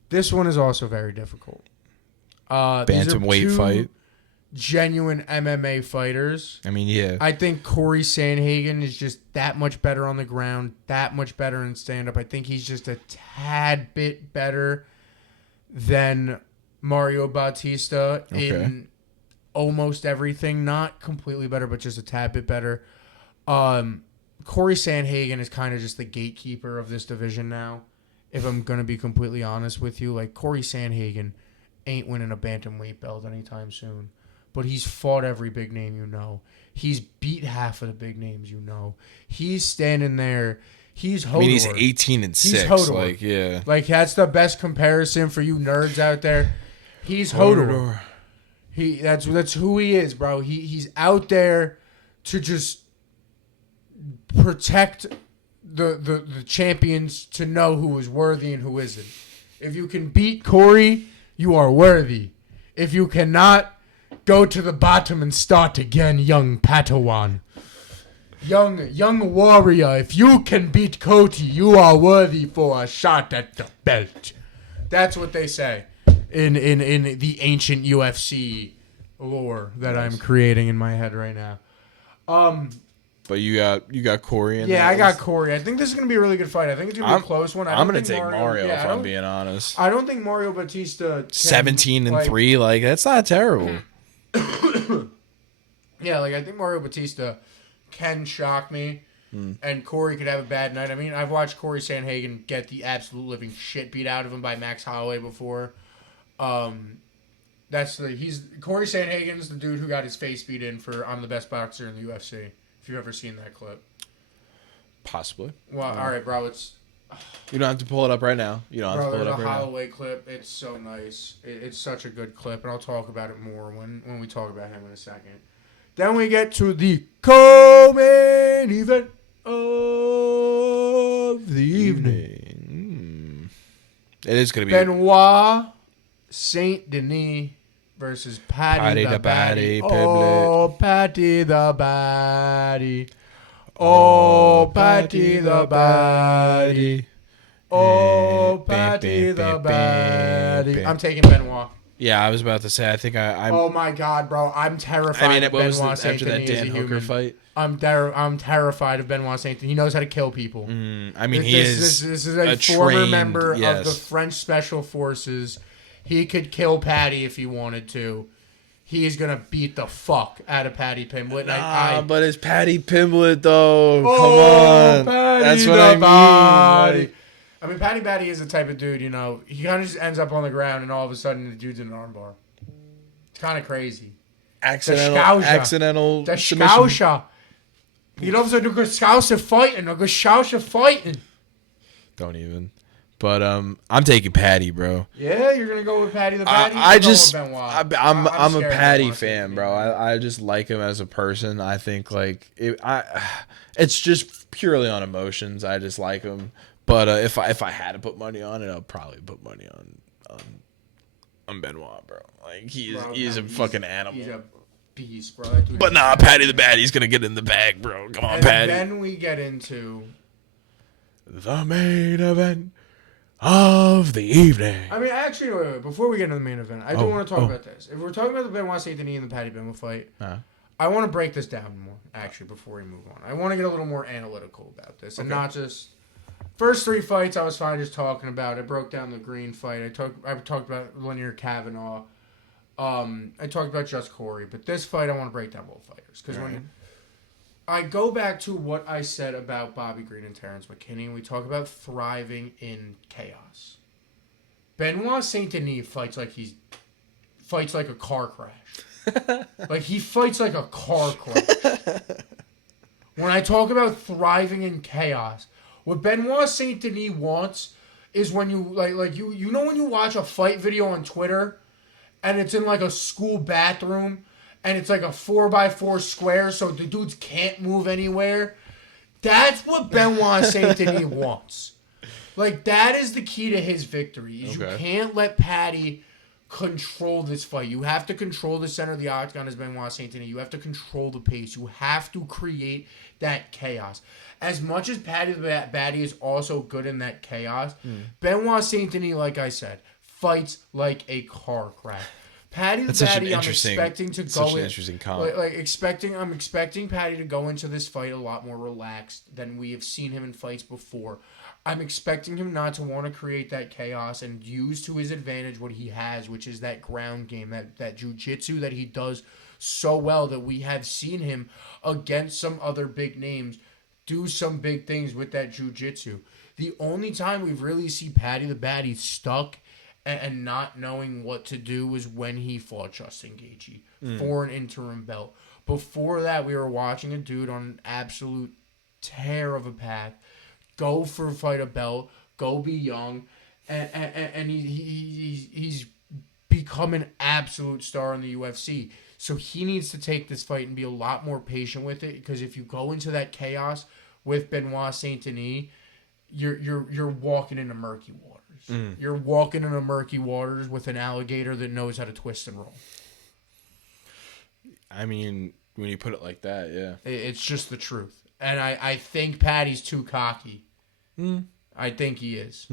This one is also very difficult. Bantamweight fight. Genuine MMA fighters. I mean, yeah. I think Corey Sandhagen is just that much better on the ground, that much better in stand-up. I think he's just a tad bit better than Mario Bautista in almost everything. Not completely better, but just a tad bit better. Corey Sandhagen is kind of just the gatekeeper of this division now. If I'm going to be completely honest with you, like Corey Sandhagen ain't winning a bantamweight belt anytime soon. But he's fought every big name you know. He's beat half of the big names you know. He's standing there. He's Hodor. I mean, he's 18-6. He's Hodor. Like, yeah. Like, that's the best comparison for you nerds out there. He's Hodor. That's who he is, bro. He's out there to just protect the champions, to know who is worthy and who isn't. If you can beat Corey, you are worthy. If you cannot, go to the bottom and start again, young Padawan. Young warrior, if you can beat Cody, you are worthy for a shot at the belt. That's what they say in the ancient UFC lore that I'm creating in my head right now. But you got Corey in there. Yeah, I got Corey. I think this is going to be a really good fight. I think it's going to be a close one. I'm going to take Mario if I'm being honest. I don't think Mario Bautista 17-3, like that's not terrible. Yeah, like I think Mario Bautista can shock me, and Corey could have a bad night. I mean, I've watched Corey Sandhagen get the absolute living shit beat out of him by Max Holloway before. Corey Sandhagen's the dude who got his face beat in for "I'm the best boxer in the UFC." If you've ever seen that clip. Possibly. Well, all right, bro. You don't have to pull it up right now. You don't have to pull it up right now. There's a Holloway clip. It's so nice. It's such a good clip, and I'll talk about it more when we talk about him in a second. Then we get to the co-main event of the evening. It is going to be Benoit Saint Denis versus Paddy the Baddy. Oh, Paddy the Baddy. Oh, Paddy the Baddy. Oh, Paddy the Baddy. I'm taking Benoit. Yeah, I was about to say. I think I'm. Oh my God, bro! I'm terrified. Of Benoit Saint after that Dan Hooker fight? I'm terrified of Benoit Saint Denis. He knows how to kill people. I mean, this is a former member of the French Special Forces. He could kill Paddy if he wanted to. He's going to beat the fuck out of Paddy Pimblett. But it's Paddy Pimblett, though. Oh, come on. Paddy That's what I mean. Like, I mean, Paddy Baddy is the type of dude, you know, he kind of just ends up on the ground and all of a sudden the dude's in an armbar. It's kind of crazy. Accidental the Scousha. You know, so the Scousha fighting. Don't even. But I'm taking Paddy, bro. Yeah, you're gonna go with Paddy the Baddy. I'm a Paddy fan, bro. I just like him as a person. I think it's just purely on emotions. I just like him. But if I had to put money on it, I'll probably put money on Benoit, bro. Like he's a fucking animal. He's a beast, bro. But nah, Paddy the Baddy's gonna get in the bag, bro. Come on, Paddy. And then we get into the main event of the evening. I mean, actually, wait, before we get into the main event, I do want to talk about this. If we're talking about the Benoit Saint Denis and the Paddy Pimblett fight, I want to break this down more, actually, before we move on. I want to get a little more analytical about this, and not just... First three fights, I was fine just talking about. I broke down the Green fight. I talked about Leonard Kavanaugh. I talked about just Corey. But this fight, I want to break down both fighters. Because when I go back to what I said about Bobby Green and Terrence McKinney, we talk about thriving in chaos. Benoit Saint Denis fights like a car crash. Like he fights like a car crash. When I talk about thriving in chaos, what Benoit Saint Denis wants is when you like you know when you watch a fight video on Twitter and it's in like a school bathroom and it's like a 4x4 square so the dudes can't move anywhere. That's what Benoit Saint Denis wants. Like, that is the key to his victory. Is You can't let Paddy control this fight. You have to control the center of the octagon as Benoit Saint Denis. You have to control the pace. You have to create that chaos. As much as Paddy the Baddy is also good in that chaos, Benoit Saint Denis, like I said, fights like a car crash. Paddy the Baddy, I'm expecting to go in. Interesting comp. I'm expecting Paddy to go into this fight a lot more relaxed than we have seen him in fights before. I'm expecting him not to want to create that chaos and use to his advantage what he has, which is that ground game, that jiu-jitsu that he does so well that we have seen him against some other big names do some big things with that jiu-jitsu. The only time we've really seen Paddy the Baddy stuck and not knowing what to do was when he fought Justin Gaethje for an interim belt. Before that, we were watching a dude on an absolute tear of a path go for fight a belt, go be young, and he's become an absolute star in the UFC. So he needs to take this fight and be a lot more patient with it, because if you go into that chaos with Benoit Saint Denis, you're walking into murky waters. You're walking into murky waters with an alligator that knows how to twist and roll. I mean, when you put it like that, yeah. It's just the truth. And I think Paddy's too cocky. I think he is.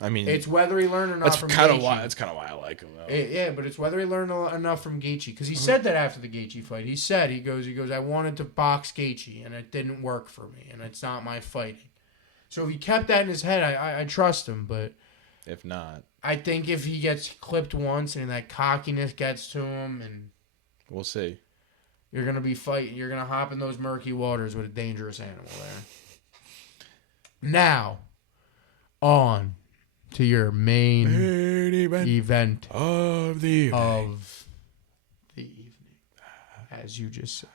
I mean, it's whether he learned enough from Gaethje. That's kind of why I like him, though. Yeah, but it's whether he learned enough from Gaethje. Because he said that after the Gaethje fight. He goes, I wanted to box Gaethje, and it didn't work for me, and it's not my fighting. So if he kept that in his head, I trust him. But if not, I think if he gets clipped once and that cockiness gets to him, and we'll see. You're going to be fighting. You're going to hop in those murky waters with a dangerous animal there. Now, on to your main event of the evening. As you just said.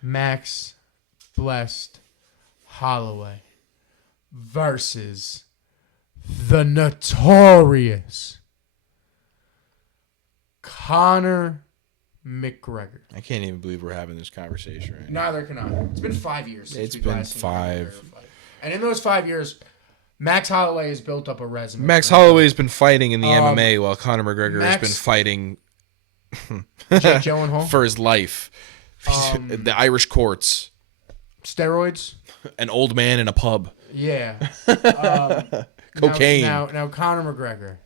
Max Blessed Holloway versus the notorious Conor McGregor. I can't even believe we're having this conversation right now. Neither can I. It's been 5 years since we've been 5. And in those 5 years, Max Holloway has built up a resume. Max Holloway's been fighting in the MMA while Conor McGregor has been fighting Jake Gyllenhaal for his life. The Irish courts. Steroids. An old man in a pub. Yeah. Cocaine. Now Conor McGregor.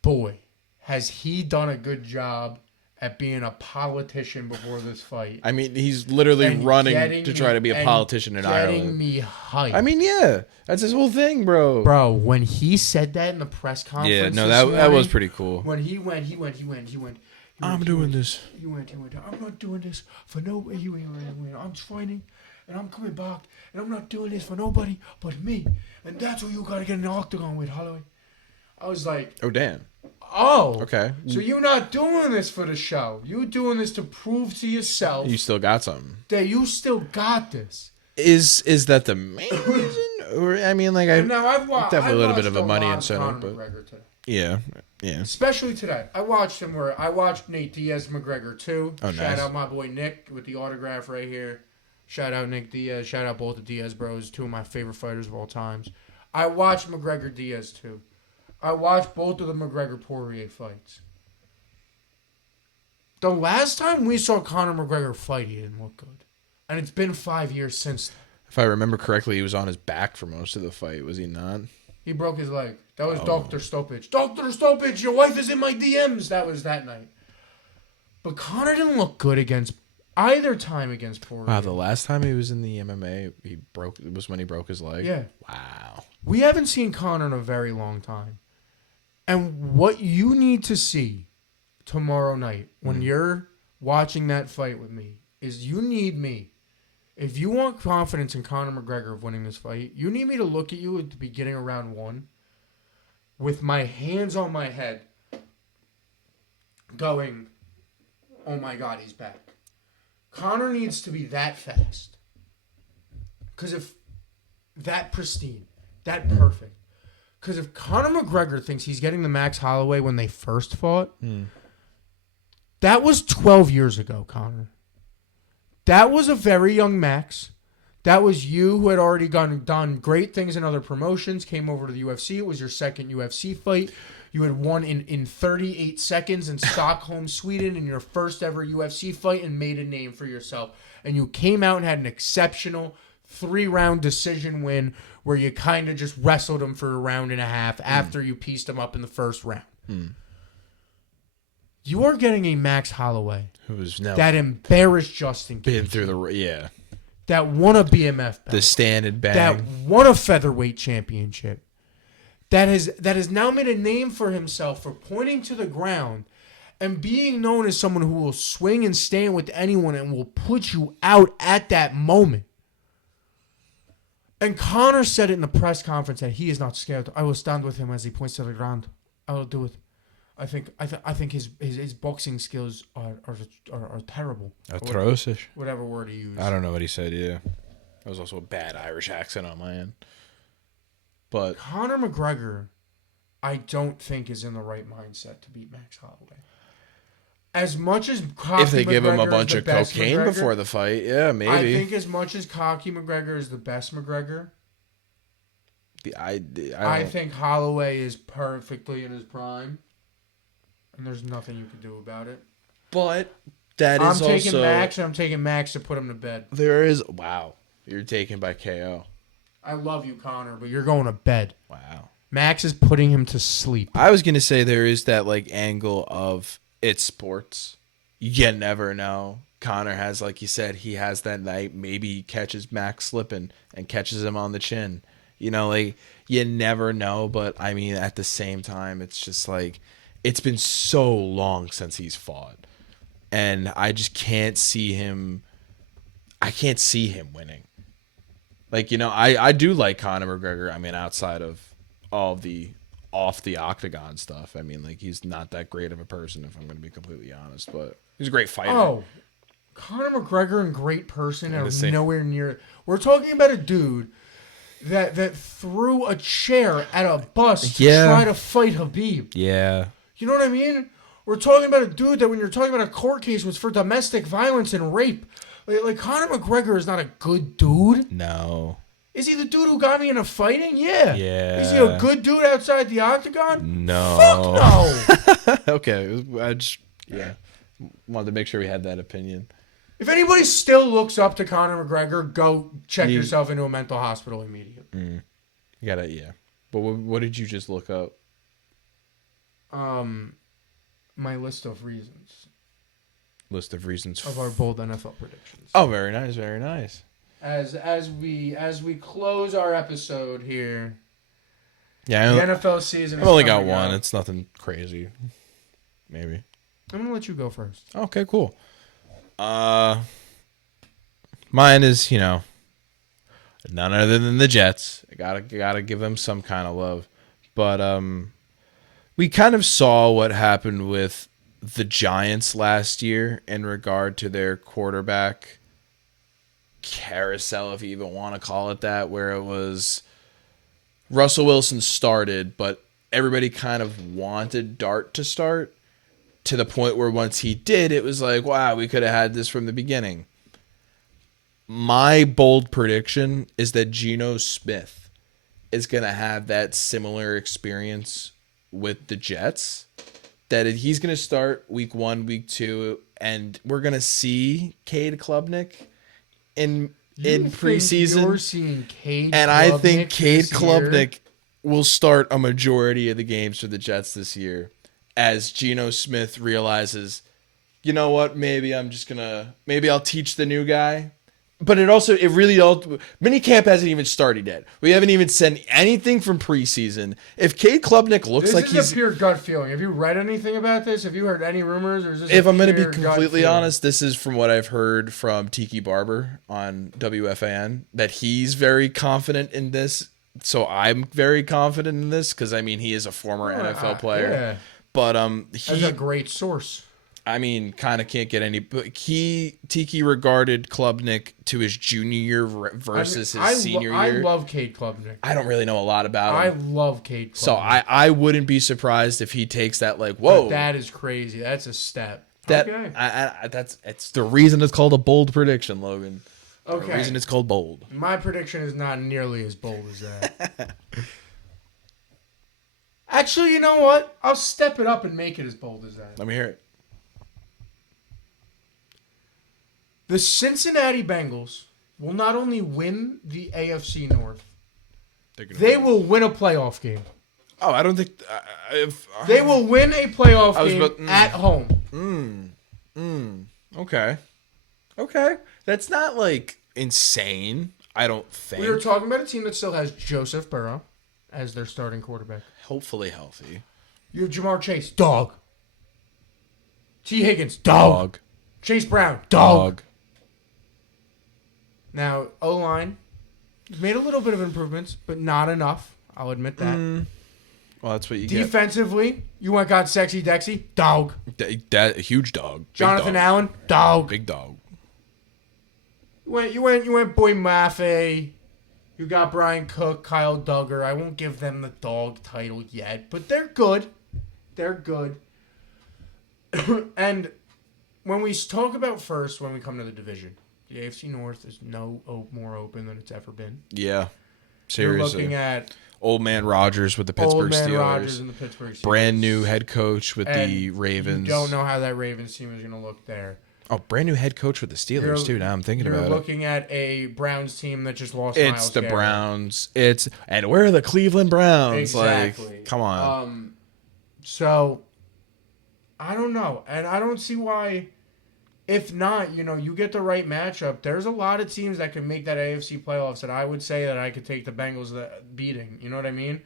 Boy, has he done a good job at being a politician before this fight. I mean, he's literally running to try to be a politician in Ireland. Getting me hyped. I mean, yeah. That's his whole thing, bro. Bro, when he said that in the press conference. Yeah, no, that was pretty cool. When he went. I'm doing this. He went. I'm not doing this for nobody. He went. I'm fighting, and I'm coming back, and I'm not doing this for nobody but me. And that's what you got to get in the octagon with, Holloway. I was like, oh, damn. Oh, okay. So you're not doing this for the show. You're doing this to prove to yourself you still got something. That you still got this. Is that the main reason? Or I mean, like I've definitely a little bit of a money incentive, but yeah. Especially today, I watched Nate Diaz McGregor too. Oh, Shout out my boy Nick with the autograph right here. Shout out Nick Diaz. Shout out both the Diaz bros, two of my favorite fighters of all times. I watched McGregor Diaz too. I watched both of the McGregor-Poirier fights. The last time we saw Conor McGregor fight, he didn't look good. And it's been 5 years since then. If I remember correctly, he was on his back for most of the fight, was he not? He broke his leg. That was Dr. Stoppage. Dr. Stoppage, your wife is in my DMs. That was that night. But Conor didn't look good against either time against Poirier. Wow, the last time he was in the MMA, it was when he broke his leg? Yeah. Wow. We haven't seen Conor in a very long time. And what you need to see tomorrow night when you're watching that fight with me is you need me. If you want confidence in Conor McGregor of winning this fight, you need me to look at you at the beginning of round 1 with my hands on my head going, oh my God, he's back. Connor needs to be that fast. Because if that pristine, that perfect. Because if Conor McGregor thinks he's getting the Max Holloway when they first fought, that was 12 years ago, Connor. That was a very young Max. That was you who had already done great things in other promotions, came over to the UFC. It was your second UFC fight. You had won in 38 seconds in Stockholm, Sweden, in your first ever UFC fight and made a name for yourself. And you came out and had an exceptional 3-round decision win where you kind of just wrestled him for a round and a half after you pieced him up in the first round. You are getting a Max Holloway who's now that embarrassed Justin been Gaethje, through the that won a BMF belt, the stand and bang, that won a featherweight championship, that has now made a name for himself for pointing to the ground and being known as someone who will swing and stand with anyone and will put you out at that moment. And Conor said it in the press conference that he is not scared. I will stand with him as he points to the ground. I will do it. I think his boxing skills are terrible. Atrocious. Whatever word he used. I don't know what he said. Yeah, that was also a bad Irish accent on my end. But Conor McGregor, I don't think is in the right mindset to beat Max Holloway. As much as Cocky if they give him a McGregor bunch is of the best cocaine McGregor, before the fight, yeah, maybe. I think as much as Cocky McGregor is the best McGregor, I think Holloway is perfectly in his prime, and there's nothing you can do about it. But that is I'm taking also Max, and I'm taking Max to put him to bed. There is you're taken by KO. I love you, Connor, but you're going to bed. Wow. Max is putting him to sleep. I was gonna say there is that like angle of it's sports. You never know. Connor has, like you said, he has that night. Maybe he catches Max slipping and catches him on the chin. You know, like you never know. But I mean, at the same time, it's just like it's been so long since he's fought, and I just can't see him. I can't see him winning. Like, you know, I do like Conor McGregor. I mean, outside of all the off the octagon stuff. I mean, like, he's not that great of a person, if I'm going to be completely honest, but he's a great fighter. Oh, Conor McGregor and great person are nowhere near. We're talking about a dude that threw a chair at a bus to try to fight Habib. Yeah. You know what I mean? We're talking about a dude that when you're talking about a court case was for domestic violence and rape. Like Conor McGregor is not a good dude. No. Is he the dude who got me into fighting? Yeah. Yeah. Is he a good dude outside the octagon? No. Fuck no. Okay. I just, wanted to make sure we had that opinion. If anybody still looks up to Conor McGregor, go check yourself into a mental hospital immediately. You gotta, But what did you just look up? My list of reasons. List of reasons of our bold NFL predictions. Oh, very nice, very nice. As we close our episode here. Yeah, the NFL season. I've only got one. It's nothing crazy. Maybe. I'm gonna let you go first. Okay, cool. Mine is, none other than the Jets. I gotta give them some kind of love. But we kind of saw what happened with the Giants last year in regard to their quarterback carousel, if you even want to call it that, where it was Russell Wilson started, but everybody kind of wanted Dart to start, to the point where once he did, it was like, wow, we could have had this from the beginning. My bold prediction is that Geno Smith is going to have that similar experience with the Jets, that he's going to start week 1, week 2, and we're going to see Cade Klubnik in preseason. You're seeing Cade and Klubnik I think Cade Klubnik year? will start a majority of the games for the Jets this year, as Geno Smith realizes, you know what, maybe I'll teach the new guy. But minicamp hasn't even started yet. We haven't even sent anything from preseason. If Cade Klubnik looks like he's... This is a pure gut feeling. Have you read anything about this? Have you heard any rumors? Or is this if I'm going to be completely honest, this is from what I've heard from Tiki Barber on WFAN, that he's very confident in this. So I'm very confident in this because, I mean, he is a former NFL player. Yeah. But That's a great source. I mean, kind of can't get any. But Tiki regarded Klubnik to his junior year versus his senior year. I love Cade Klubnik. I don't really know a lot about him. I love Cade Klubnik. So I wouldn't be surprised if he takes that like, whoa. But that is crazy. That's a step. Okay. It's the reason it's called a bold prediction, Logan. Okay. The reason it's called bold. My prediction is not nearly as bold as that. Actually, you know what? I'll step it up and make it as bold as that. Let me hear it. The Cincinnati Bengals will not only win the AFC North, they will win a playoff game. Oh, I don't think... they will win a playoff game at home. Okay. Okay. That's not, like, insane, I don't think. We were talking about a team that still has Joseph Burrow as their starting quarterback. Hopefully healthy. You have Jamar Chase, dog. T. Higgins, dog. Chase Brown, dog. Now, O-line made a little bit of improvements, but not enough. I'll admit that. Well, that's what you Defensively, you got Sexy Dexy, dog. That huge dog. Jonathan Allen, dog. Big dog. You went Boy Maffei. You got Brian Cook, Kyle Duggar. I won't give them the dog title yet, but they're good. They're good. And when we talk about first, when we come to the division, the AFC North is more open than it's ever been. Yeah. Seriously. You're looking at Old Man Rodgers with the Pittsburgh Steelers. Rodgers and the Pittsburgh Steelers. Brand new head coach with and the Ravens. You don't know how that Ravens team is going to look there. Oh, brand new head coach with the Steelers, too. Now I'm thinking about it. You're looking at a Browns team that just lost It's Myles the Garrett. Browns. And we're the Cleveland Browns. Exactly. Like, come on. So, I don't know. And I don't see why, if not, you get the right matchup. There's a lot of teams that can make that AFC playoffs that I would say that I could take the Bengals beating. You know what I mean?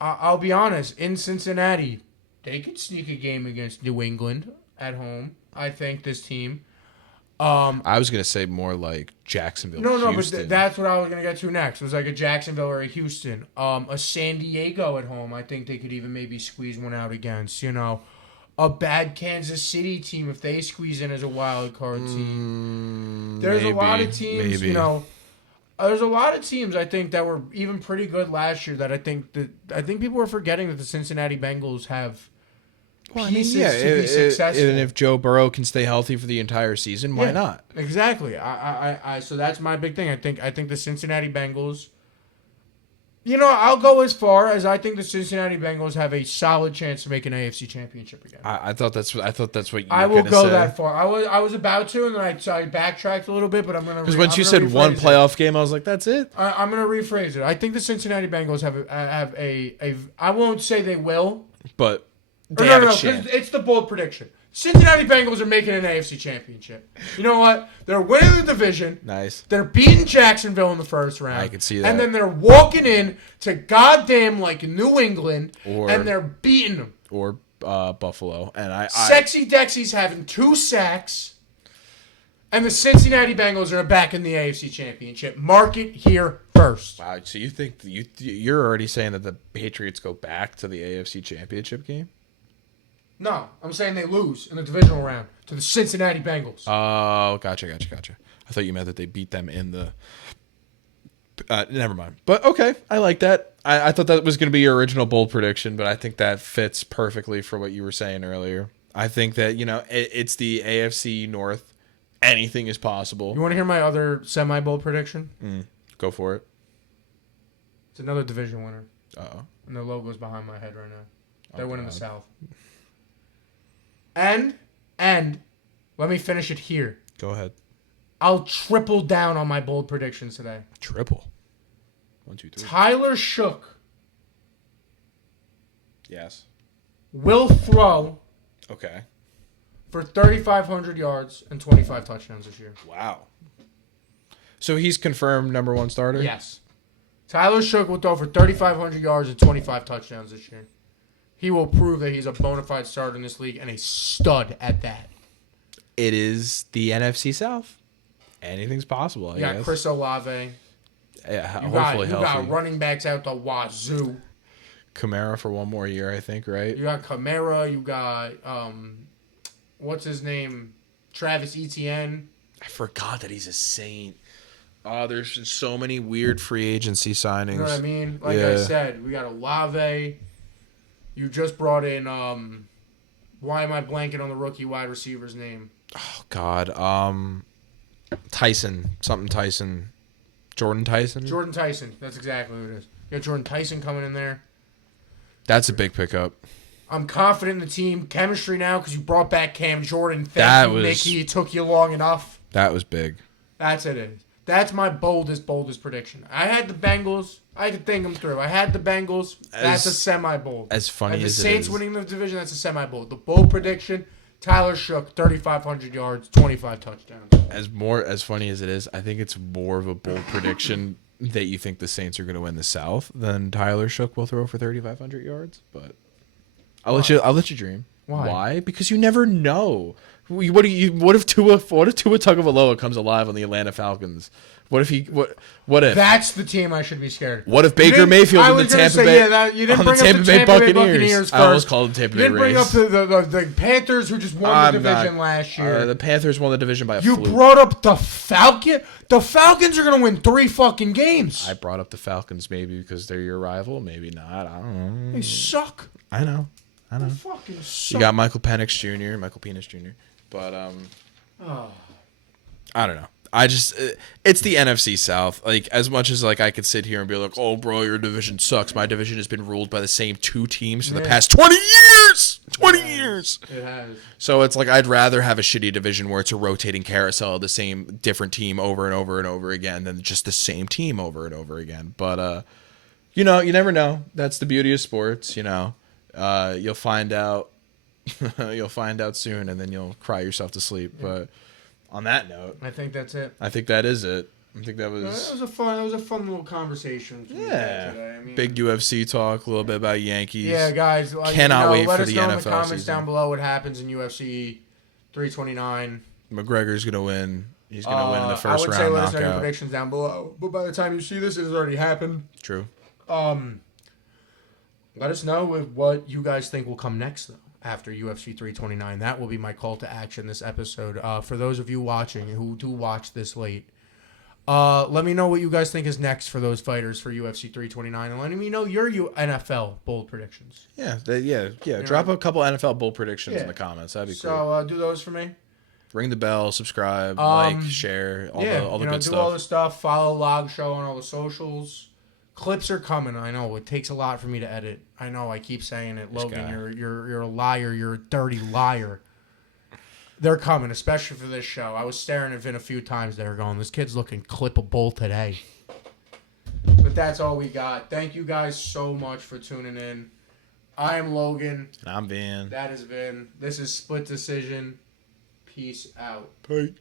I'll be honest. In Cincinnati, they could sneak a game against New England at home. I think this team. I was going to say more like Jacksonville. No, but that's what I was going to get to next. It was like a Jacksonville or a Houston. A San Diego at home. I think they could even maybe squeeze one out against. A bad Kansas City team if they squeeze in as a wild card team. There's a lot of teams, there's a lot of teams I think that were even pretty good last year that I think people are forgetting that the Cincinnati Bengals have pieces to be successful. And if Joe Burrow can stay healthy for the entire season, why not? Exactly. So that's my big thing. I think the Cincinnati Bengals. I'll go as far as I think the Cincinnati Bengals have a solid chance to make an AFC Championship again. I thought that's what you were going to say. I will go that far. I was about to, and then I backtracked a little bit, but I'm going to. Because once you said one playoff game, I was like, that's it. I'm going to rephrase it. I think the Cincinnati Bengals have a. I won't say they will, but they have a chance. It's the bold prediction. Cincinnati Bengals are making an AFC Championship. You know what? They're winning the division. Nice. They're beating Jacksonville in the first round. I can see that. And then they're walking in to goddamn like New England, and they're beating them. Or Buffalo. And Sexy Dexy's having 2 sacks, and the Cincinnati Bengals are back in the AFC Championship. Mark it here first. Wow. So you think you're already saying that the Patriots go back to the AFC Championship game? No, I'm saying they lose in the divisional round to the Cincinnati Bengals. Oh, gotcha. I thought you meant that they beat them in the... never mind. But okay, I like that. I thought that was going to be your original bold prediction, but I think that fits perfectly for what you were saying earlier. I think that, it's the AFC North. Anything is possible. You want to hear my other semi-bold prediction? Go for it. It's another division winner. Uh-oh. And the logo's behind my head right now. They're winning the South. And let me finish it here. Go ahead. I'll triple down on my bold predictions today. Triple. 1, 2, 3. Tyler Shook. Yes. Will throw. Okay. For 3,500 yards and 25 touchdowns this year. Wow. So he's confirmed number 1 starter? Yes. Tyler Shook will throw for 3,500 yards and 25 touchdowns this year. He will prove that he's a bona fide starter in this league and a stud at that. It is the NFC South. Anything's possible, I guess. You got Chris Olave. Yeah, You hopefully got healthy. running backs out the wazoo. Kamara for one more year, I think, right? You got Kamara. You got what's his name? Travis Etienne. I forgot that he's a Saint. Oh, there's been so many weird free agency signings. You know what I mean? Like I said, we got Olave. You just brought in why am I blanking on the rookie wide receiver's name? Oh God, Tyson, something Tyson, Jordan Tyson. Jordan Tyson. That's exactly what it is. You got Jordan Tyson coming in there. That's a big pickup. I'm confident in the team chemistry now because you brought back Cam Jordan. Thank you, Mickey. It took you long enough. That was big. That's it. That's my boldest prediction. I had the Bengals. I had to think them through. I had the Bengals. That's a semi-bold. As funny as it is. The Saints winning the division, that's a semi-bold. The bold prediction, Tyler Shook, 3,500 yards, 25 touchdowns. As funny as it is, I think it's more of a bold prediction that you think the Saints are going to win the South than Tyler Shook will throw for 3,500 yards. But I'll let you dream. Why? Because you never know. What if Tua Tagovailoa comes alive on the Atlanta Falcons? What if That's the team I should be scared of. What if Baker Mayfield on the Tampa Bay Tampa Bay Buccaneers first. I almost called them Tampa Bay Rays. You didn't bring up the Panthers who just won the division last year. The Panthers won the division by a fluke. You brought up the Falcons? The Falcons are going to win 3 fucking games. I brought up the Falcons maybe because they're your rival, maybe not. I don't know. They suck. I know. They fucking suck. You got Michael Penis Jr. But I don't know. It's the NFC South. Like, as much as like I could sit here and be like, "Oh, bro, your division sucks." My division has been ruled by the same 2 teams for the past 20 years. 20 years. It has. So it's like I'd rather have a shitty division where it's a rotating carousel of the same different team over and over and over again than just the same team over and over again. But you never know. That's the beauty of sports. You'll find out. You'll find out soon, and then you'll cry yourself to sleep. Yeah. But on that note, I think that's it. I think that is it. I think that was. That was a fun little conversation. Yeah. Today. I mean, big UFC talk, a little bit about Yankees. Yeah, guys. Cannot wait for the NFL season. Let us know in the comments down below what happens in UFC 329. McGregor's gonna win. He's gonna win in the first round. I would say let us know knockout. your predictions down below. But by the time you see this, it has already happened. True. Let us know what you guys think will come next, though, after UFC 329. That will be my call to action this episode. For those of you watching who do watch this late, let me know what you guys think is next for those fighters for UFC 329, and let me know your NFL bold predictions. Yeah. Drop a couple NFL bold predictions in the comments. That'd be cool. So do those for me. Ring the bell, subscribe, like, share, all the good stuff. Do all the stuff. Follow Log Show on all the socials. Clips are coming. I know it takes a lot for me to edit. I know I keep saying it, Logan. You're a liar. You're a dirty liar. They're coming, especially for this show. I was staring at Vin a few times there, going, "This kid's looking clippable today." But that's all we got. Thank you guys so much for tuning in. I am Logan. And I'm Vin. That is Vin. This is Split Decision. Peace out. Bye.